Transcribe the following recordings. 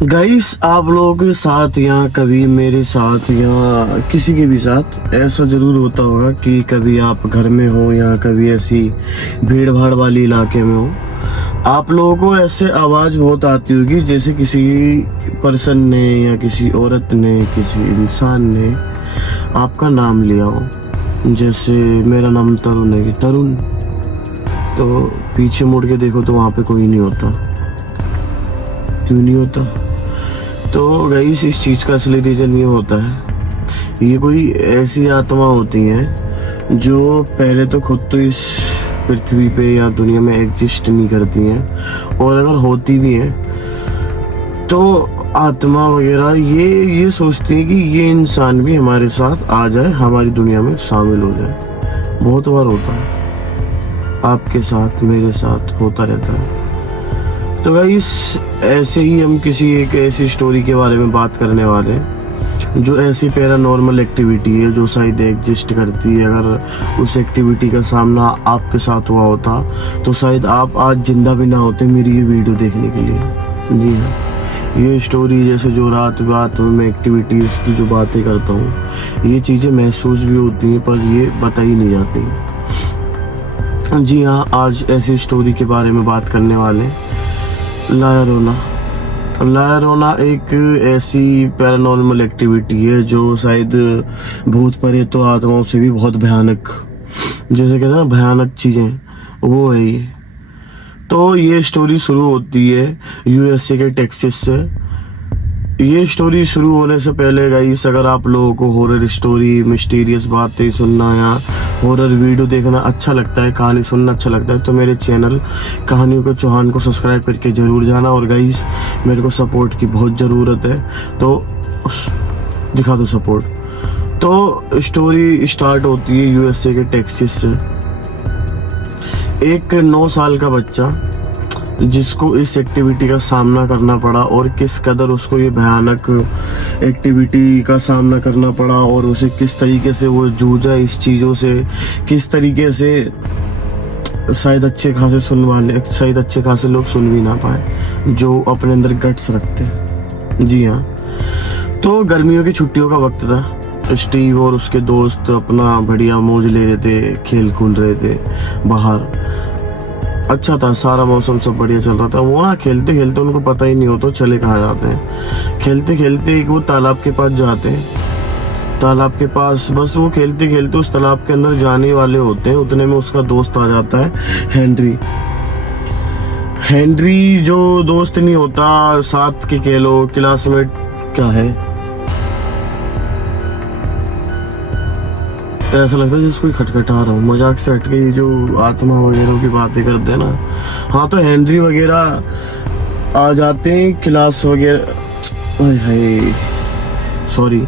Guys, आप लोगों के साथ या कभी मेरे साथ या किसी के भी साथ ऐसा जरूर होता होगा कि कभी आप घर में हो या कभी ऐसी भीड़ भाड़ वाली इलाके में हो, आप लोगों को ऐसे आवाज़ बहुत आती होगी जैसे किसी पर्सन ने या किसी औरत ने, किसी इंसान ने आपका नाम लिया हो। जैसे मेरा नाम तरुण है कि तरुण, तो पीछे मुड़ के देखो तो वहाँ पे कोई नहीं होता। क्यों नहीं होता? तो गाइस, इस चीज़ का असली रीज़न ये होता है, ये कोई ऐसी आत्मा होती हैं जो पहले तो खुद तो इस पृथ्वी पे या दुनिया में एग्जिस्ट नहीं करती हैं, और अगर होती भी हैं तो आत्मा वगैरह ये सोचती हैं कि ये इंसान भी हमारे साथ आ जाए, हमारी दुनिया में शामिल हो जाए। बहुत बार होता है, आपके साथ मेरे साथ होता रहता है। तो गाइस, ऐसे ही हम किसी एक ऐसी स्टोरी के बारे में बात करने वाले हैं जो ऐसी पैरानॉर्मल एक्टिविटी है जो शायद एग्जिस्ट करती है। अगर उस एक्टिविटी का सामना आपके साथ हुआ होता तो शायद आप आज जिंदा भी ना होते मेरी ये वीडियो देखने के लिए। जी हाँ, ये स्टोरी जैसे जो रात में मैं एक्टिविटीज़ की जो बातें करता हूँ, ये चीज़ें महसूस भी होती हैं पर ये बताई नहीं जाती। जी हाँ, आज ऐसी स्टोरी के बारे में बात करने वाले हैं, ला रोना एक ऐसी पैरानॉर्मल एक्टिविटी है जो शायद भूत प्रेत तो आत्माओं से भी बहुत भयानक, जैसे कहते हैं ना भयानक चीज़ें, वो है ये। तो ये स्टोरी शुरू होती है यूएसए के टेक्सास से। ये स्टोरी शुरू होने से पहले गाइस, अगर आप लोगों को हॉरर स्टोरी, मिस्टीरियस बातें सुनना या हॉरर वीडियो देखना अच्छा लगता है, कहानी सुनना अच्छा लगता है, तो मेरे चैनल कहानियों के चौहान को सब्सक्राइब करके ज़रूर जाना। और गाइस, मेरे को सपोर्ट की बहुत ज़रूरत है, तो दिखा दो सपोर्ट। तो स्टोरी स्टार्ट होती है यूएसए के टेक्सास से। एक 9 साल का बच्चा जिसको इस एक्टिविटी का सामना करना पड़ा, और किस कदर उसको ये भयानक एक्टिविटी का सामना करना पड़ा, और उसे किस तरीके से वो जूझा इस चीज़ों से, किस तरीके से शायद अच्छे खासे लोग सुन भी ना पाए जो अपने अंदर गट्स रखते हैं। जी हाँ, तो गर्मियों की छुट्टियों का वक्त था। स्टीव और उसके दोस्त अपना बढ़िया मौज ले रहे थे, खेल कूद रहे थे बाहर। अच्छा था, सारा मौसम सब बढ़िया चल रहा था। वो ना खेलते खेलते उनको पता ही नहीं होता चले कहाँ जाते हैं। खेलते खेलते एक वो तालाब के पास जाते हैं। तालाब के पास बस वो खेलते खेलते उस तालाब के अंदर जाने वाले होते हैं, उतने में उसका दोस्त आ जाता है, हेनरी जो दोस्त नहीं होता, साथ के कह लो, क्लासमेट क्या है, ऐसा लगता है जैसे कोई खटखटा रहा हूँ, मजाक से हट के जो आत्मा वगैरह की बातें करते हैं ना। हाँ, तो हेनरी वगैरह आ जाते हैं, क्लास वगैरह, सॉरी।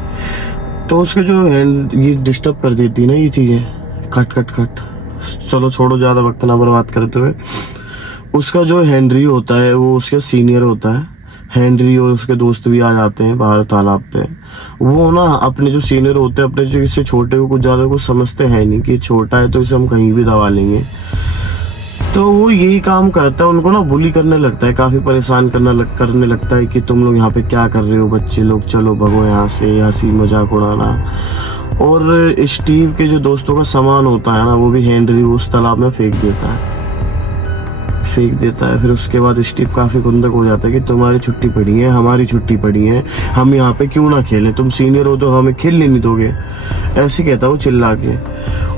तो उसके जो ये डिस्टर्ब कर देती है ना ये चीज़ें, खट। चलो छोड़ो, ज़्यादा वक्त ना बर्बाद करते हुए। उसका जो हेनरी होता है वो उसके सीनियर होता है। हेनरी और उसके दोस्त भी आ जाते हैं बाहर तालाब पे। वो ना अपने जो सीनियर होते हैं, अपने जो इससे छोटे को कुछ ज़्यादा कुछ समझते हैं नहीं कि छोटा है तो इसे हम कहीं भी दबा लेंगे। तो वो यही काम करता है, उनको ना बुली करने लगता है, काफ़ी परेशान करने लगता है कि तुम लोग यहाँ पे क्या कर रहे हो बच्चे लोग, चलो भगो यहाँ से, हंसी मजाक उड़ाना। और स्टीव के जो दोस्तों का सामान होता है ना, वो भी हेनरी उस तालाब में फेंक देता है। फिर उसके बाद स्टीव काफ़ी गुंदक हो जाता है कि तुम्हारी छुट्टी पड़ी है, हमारी छुट्टी पड़ी है, हम यहाँ पे क्यों ना खेलें, तुम सीनियर हो तो हमें खेलने नहीं दोगे, ऐसे कहता वो चिल्ला के।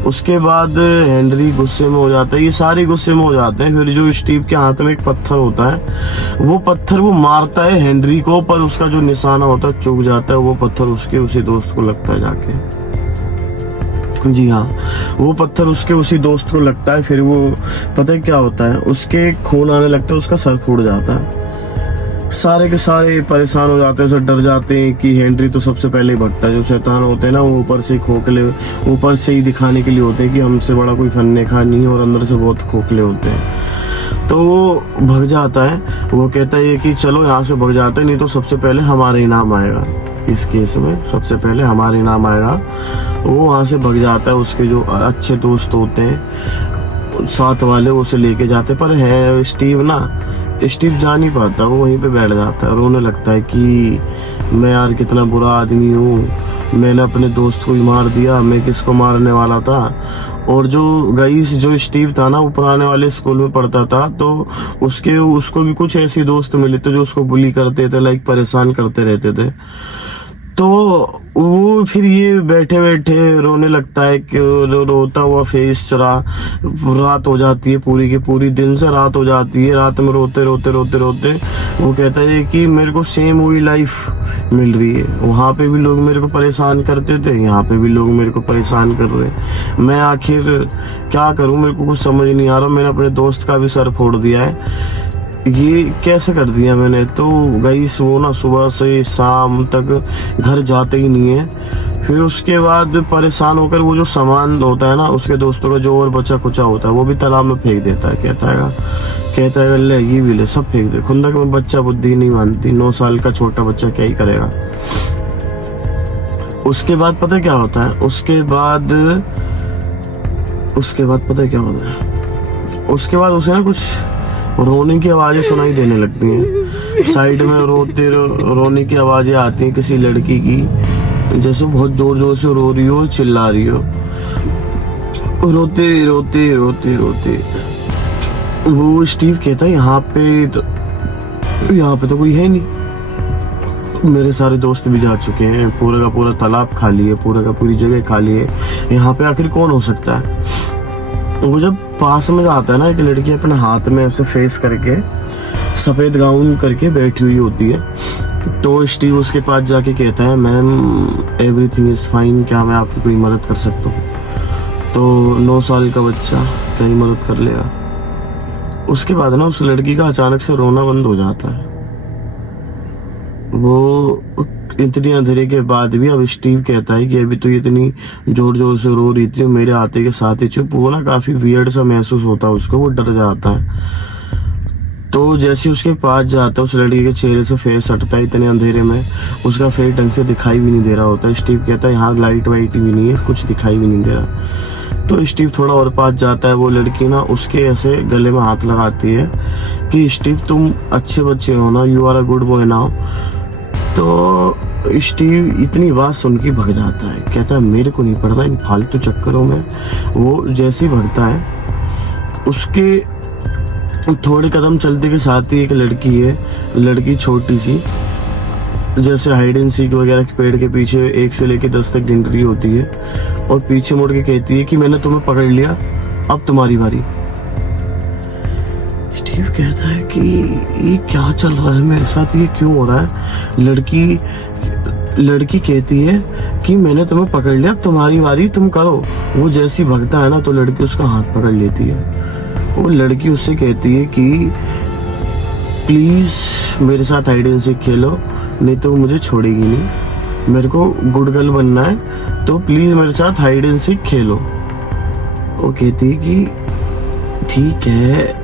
उसके बाद हेनरी गुस्से में हो जाता है, ये सारे गुस्से में हो जाते हैं। फिर जो स्टीव के हाथ में एक पत्थर होता है, वो पत्थर वो मारता है हेनरी को, पर उसका जो निशाना होता है चूक जाता है, वो पत्थर उसके उसी दोस्त को लगता है जाके। जी हाँ, वो पत्थर उसके उसी दोस्त को लगता है। फिर वो पता है क्या होता है, उसके खून आने लगता है, उसका सर फूट जाता है। सारे के सारे परेशान हो जाते हैं, सब डर जाते हैं कि हेनरी तो सबसे पहले ही भगता है। जो शैतान होते हैं ना, वो ऊपर से ही दिखाने के लिए होते हैं कि हमसे बड़ा कोई फन्ने खा नहीं है, और अंदर से बहुत खोखले होते हैं। तो वो भग जाता है, वो कहता है कि चलो यहाँ से भग जाते हैं, नहीं तो सबसे पहले हमारा ही नाम आएगा, इस केस में सबसे पहले हमारा ही नाम आएगा। वो वहाँ से भग जाता है। उसके जो अच्छे दोस्त होते हैं साथ वाले, उसे लेके जाते, पर है स्टीव ना स्टीव जा नहीं पाता, वो वहीं पे बैठ जाता है, रोने लगता है कि मैं यार कितना बुरा आदमी हूँ, मैंने अपने दोस्त को ही मार दिया, मैं किसको मारने वाला था। और जो स्टीव था ना, वो पुराने वाले स्कूल में पढ़ता था, तो उसको भी कुछ ऐसे दोस्त मिले थे जो उसको बुली करते थे, लाइक परेशान करते रहते थे। तो वो फिर ये बैठे बैठे रोने लगता है कि रोता हुआ फेस रात हो जाती है, पूरी की पूरी दिन से रात हो जाती है, रात में रोते रोते रोते रोते वो कहता है कि मेरे को सेम वही लाइफ मिल रही है, वहाँ पे भी लोग मेरे को परेशान करते थे, यहाँ पे भी लोग मेरे को परेशान कर रहे हैं, मैं आखिर क्या करूँ, मेरे को कुछ समझ नहीं आ रहा। मैंने अपने दोस्त का भी सर फोड़ दिया है, ये कैसे कर दिया मैंने। तो गाइस वो ना सुबह से शाम तक घर जाते ही नहीं है। फिर उसके बाद परेशान होकर वो जो सामान होता है ना उसके दोस्तों का, जो और बचा कुचा होता है, वो भी तालाब में फेंक देता है। कहता है ले ये भी ले, सब फेंक दे। खुंदक में बच्चा बुद्धि नहीं मानती, 9 साल का छोटा बच्चा क्या ही करेगा। उसके बाद पता क्या होता है, उसके बाद पता क्या होता है, उसके बाद उसे ना कुछ रोने की आवाजें सुनाई देने लगती हैं। साइड में रोने की आवाजें आती हैं किसी लड़की की, जैसे बहुत जोर जोर से रो रही हो, चिल्ला रही हो, रोते रोते रोते रोते। वो स्टीव कहता है यहाँ पे तो कोई है नहीं, मेरे सारे दोस्त भी जा चुके हैं, पूरा का पूरा तालाब खाली है, पूरा का पूरी जगह खाली है, यहाँ पे आखिर कौन हो सकता है। वो जब पास में जाता है ना, एक लड़की अपने हाथ में ऐसे फेस करके सफेद गाउन करके बैठी हुई होती है, तो स्टीव उसके पास जाके कहता है मैम एवरीथिंग इज फाइन, क्या मैं आपकी कोई मदद कर सकता हूँ। तो 9 साल का बच्चा क्या ही मदद कर लेगा। उसके बाद ना उस लड़की का अचानक से रोना बंद हो जाता है। वो इतनी अंधेरे के बाद भी अब स्टीव कहता है कि अभी तो इतनी जोर जोर से रो रही थी, मेरे आते के साथ ही चुप। वो ना काफी वियर्ड सा महसूस होता है उसको, वो डर जाता है। तो जैसे उसके पास जाता है, उस लड़की के चेहरे से फेस हटता है, इतने अंधेरे में उसका फेस ढंग से दिखाई भी नहीं दे रहा होता है। स्टीव कहता है यहाँ लाइट वाइट भी नहीं है, कुछ दिखाई भी नहीं दे रहा। तो स्टीव थोड़ा और पास जाता है, वो लड़की ना उसके ऐसे गले में हाथ लगाती है कि स्टीव तुम अच्छे बच्चे हो ना, you are a good boy now. तो स्टीव इतनी बात सुन के भग जाता है, कहता है मेरे को नहीं पड़ता इन फालतू चक्करों में। वो जैसे ही भगता है, उसके थोड़े कदम चलते के साथ ही एक लड़की है, लड़की छोटी सी, जैसे हाइड एंड सीक वगैरह के पेड़ के पीछे 1 से लेकर 10 तक गिन रही होती है, और पीछे मुड़ के कहती है कि मैंने तुम्हें पकड़ लिया, अब तुम्हारी बारी। स्टीव कहता है कि ये क्या चल रहा है मेरे साथ, ये क्यों हो रहा है। लड़की कहती है कि मैंने तुम्हें पकड़ लिया, अब तुम्हारी बारी, तुम करो। वो जैसी भगता है ना, तो लड़की उसका हाथ पकड़ लेती है। वो लड़की उससे कहती है कि प्लीज मेरे साथ हाइड एंड सीक खेलो, नहीं तो मुझे छोड़ेगी नहीं, मेरे को गुड गर्ल बनना है, तो प्लीज मेरे साथ हाइड एंड सीक खेलो। वो कहती है कि ठीक है,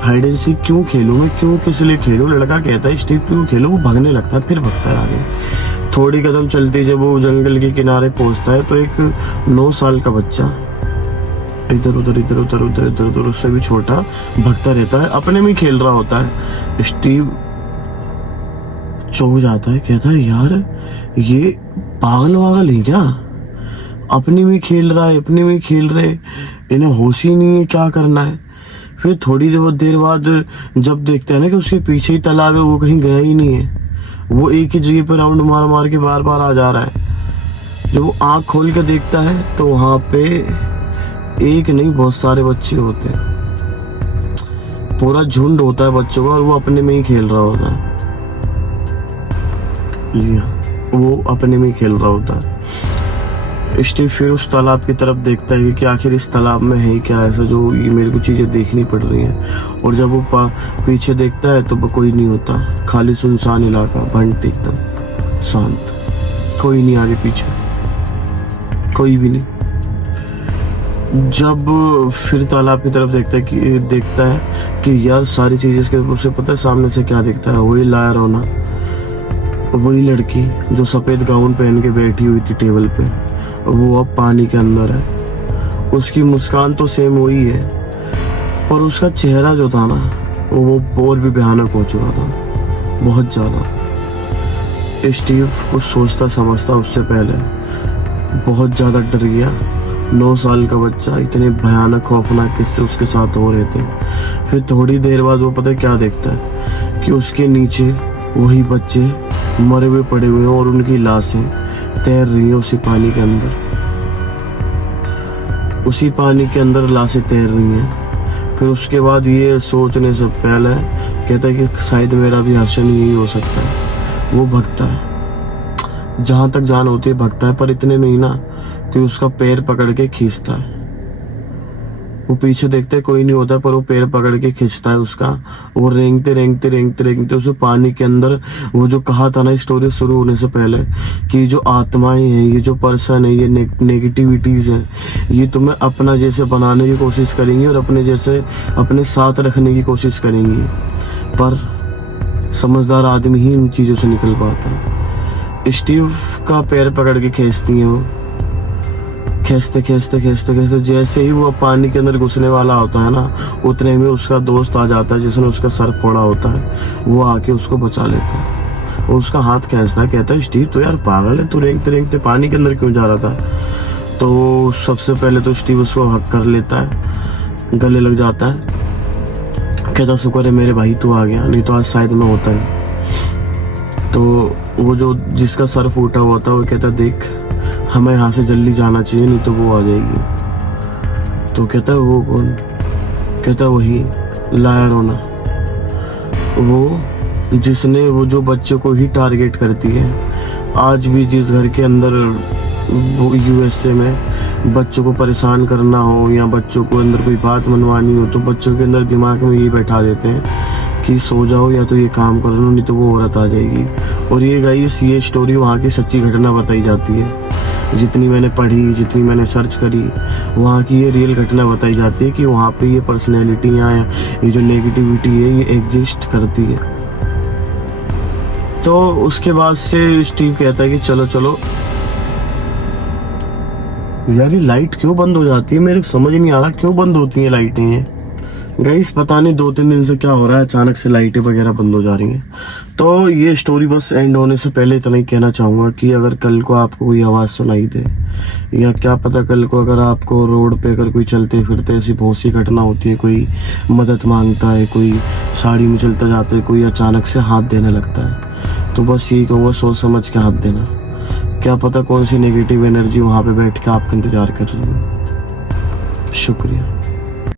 हाइड एंड सीक क्यों खेलूं मैं, क्यों किस लिए खेलूं। लड़का कहता है स्टीव क्यों खेलो। वो भागने लगता है, फिर भागता है आगे। थोड़ी कदम चलते जब वो जंगल के किनारे पहुंचता है, तो एक 9 साल का बच्चा इधर उधर उससे भी छोटा भागता रहता है, अपने में खेल रहा होता है। स्टीव चौंक जाता है, कहता है यार ये पागल वागल है क्या, अपने में खेल रहा है, अपने में खेल रहे, इन्हें होश ही नहीं है क्या करना है। फिर थोड़ी देर बाद जब देखता है ना कि उसके पीछे ही तालाब है, वो कहीं गया ही नहीं है, वो एक ही जगह पर राउंड मार मार के बार बार आ जा रहा है। जब वो आंख खोल के देखता है तो वहां पे एक नहीं बहुत सारे बच्चे होते हैं, पूरा झुंड होता है बच्चों का, और वो अपने में ही खेल रहा होता है। वो अपने में ही खेल रहा होता है। स्टीव फिर उस तालाब की तरफ देखता है कि आखिर इस तालाब में है क्या ऐसा जो ये मेरे को चीजें देखनी पड़ रही हैं। और जब वो पीछे देखता है तो कोई नहीं होता, खाली सुनसान इलाका, भंट एकदम शांत, कोई नहीं आगे पीछे, कोई भी नहीं। जब फिर तालाब की तरफ देखता है कि यार सारी चीजें इसके, उसे पता है सामने से क्या दिखता है, वही लायर होना, वही लड़की जो सफेद गाउन पहन के बैठी हुई थी टेबल पे, वो अब पानी के अंदर है। उसकी मुस्कान तो सेम वही है, पर उसका चेहरा जो था ना, वो और भी भयानक हो चुका था, बहुत ज़्यादा। स्टीव कुछ सोचता समझता उससे पहले बहुत ज़्यादा डर गया। 9 साल का बच्चा, इतने भयानक खौफनाक किस्से उसके साथ हो रहे थे। फिर थोड़ी देर बाद वो पता है क्या देखता है कि उसके नीचे वही बच्चे मरे हुए पड़े हुए हैं और उनकी लाशें तैर रही हैं उसी पानी के अंदर। उसी पानी के अंदर लाशें तैर रही हैं। फिर उसके बाद ये सोचने से पहले कहता है कि शायद मेरा भी हर्षण यही हो सकता है। वो भगता है, जहाँ तक जान होती है भगता है, पर इतने नहीं ना कि उसका पैर पकड़ के खींचता है। वो पीछे देखते कोई नहीं होता, पर वो पैर पकड़ के खींचता है उसका। वो रेंगते रेंगते रेंगते रेंगते उसे पानी के अंदर, वो जो कहा था ना स्टोरी शुरू होने से पहले कि जो आत्माएं हैं, ये जो पर्सन है, ये नेगेटिविटीज है, ये तुम्हें अपना जैसे बनाने की कोशिश करेंगी और अपने जैसे अपने साथ रखने की कोशिश करेंगी। पर समझदार आदमी ही इन चीज़ों से निकल पाता है। स्टीव का पैर पकड़ के खींचती हैं वो, खींचते खींचते खींचते खींचते जैसे ही वो पानी के अंदर घुसने वाला होता है ना, उतने में उसका दोस्त आ जाता है जिसने उसका सर फोड़ा होता है। वो आके उसको बचा लेता है और उसका हाथ खींचता है, कहता है स्टीव तो यार पागल है, तू रेंगते रेंगते पानी के अंदर क्यों जा रहा था। तो सबसे पहले तो स्टीव उसको हक कर लेता है, गले लग जाता है, कहता शुक्र है मेरे भाई तू आ गया, नहीं तो आज शायद मैं होता नहीं। तो वो जो जिसका सर फूटा हुआ था वो कहता देख हमें यहाँ से जल्दी जाना चाहिए, नहीं तो वो आ जाएगी। तो कहता है वो कौन, कहता वही लाया रोना, वो जिसने वो जो बच्चों को ही टारगेट करती है। आज भी जिस घर के अंदर वो यूएसए में बच्चों को परेशान करना हो या बच्चों को अंदर कोई बात मनवानी हो, तो बच्चों के अंदर दिमाग में यही बैठा देते हैं कि सो जाओ या तो ये काम कर लो, नहीं तो वो औरत आ जाएगी। और ये गाइस ये स्टोरी वहाँ की सच्ची घटना बताई जाती है। जितनी मैंने पढ़ी, जितनी मैंने सर्च करी, वहाँ की ये रियल घटना बताई जाती है कि वहाँ पे ये पर्सनैलिटियाँ, ये जो नेगेटिविटी है ये एग्जिस्ट करती है। तो उसके बाद से स्टीव कहता है कि चलो चलो। यार ये लाइट क्यों बंद हो जाती है, मेरे समझ नहीं आ रहा क्यों बंद होती हैं लाइटें ये। गाइस पता नहीं 2-3 दिन से क्या हो रहा है, अचानक से लाइटें वगैरह बंद हो जा रही हैं। तो ये स्टोरी बस एंड होने से पहले इतना ही कहना चाहूँगा कि अगर कल को आपको कोई आवाज़ सुनाई दे, या क्या पता कल को अगर आपको रोड पे अगर कोई चलते फिरते ऐसी बहुत सी घटना होती है, कोई मदद मांगता है, कोई साड़ी में चलता जाता है, कोई अचानक से हाथ देने लगता है, तो बस यही कहूँगा सोच समझ के हाथ देना। क्या पता कौन सी नेगेटिव एनर्जी वहाँ पे बैठ के आपका इंतज़ार कर रही है। शुक्रिया।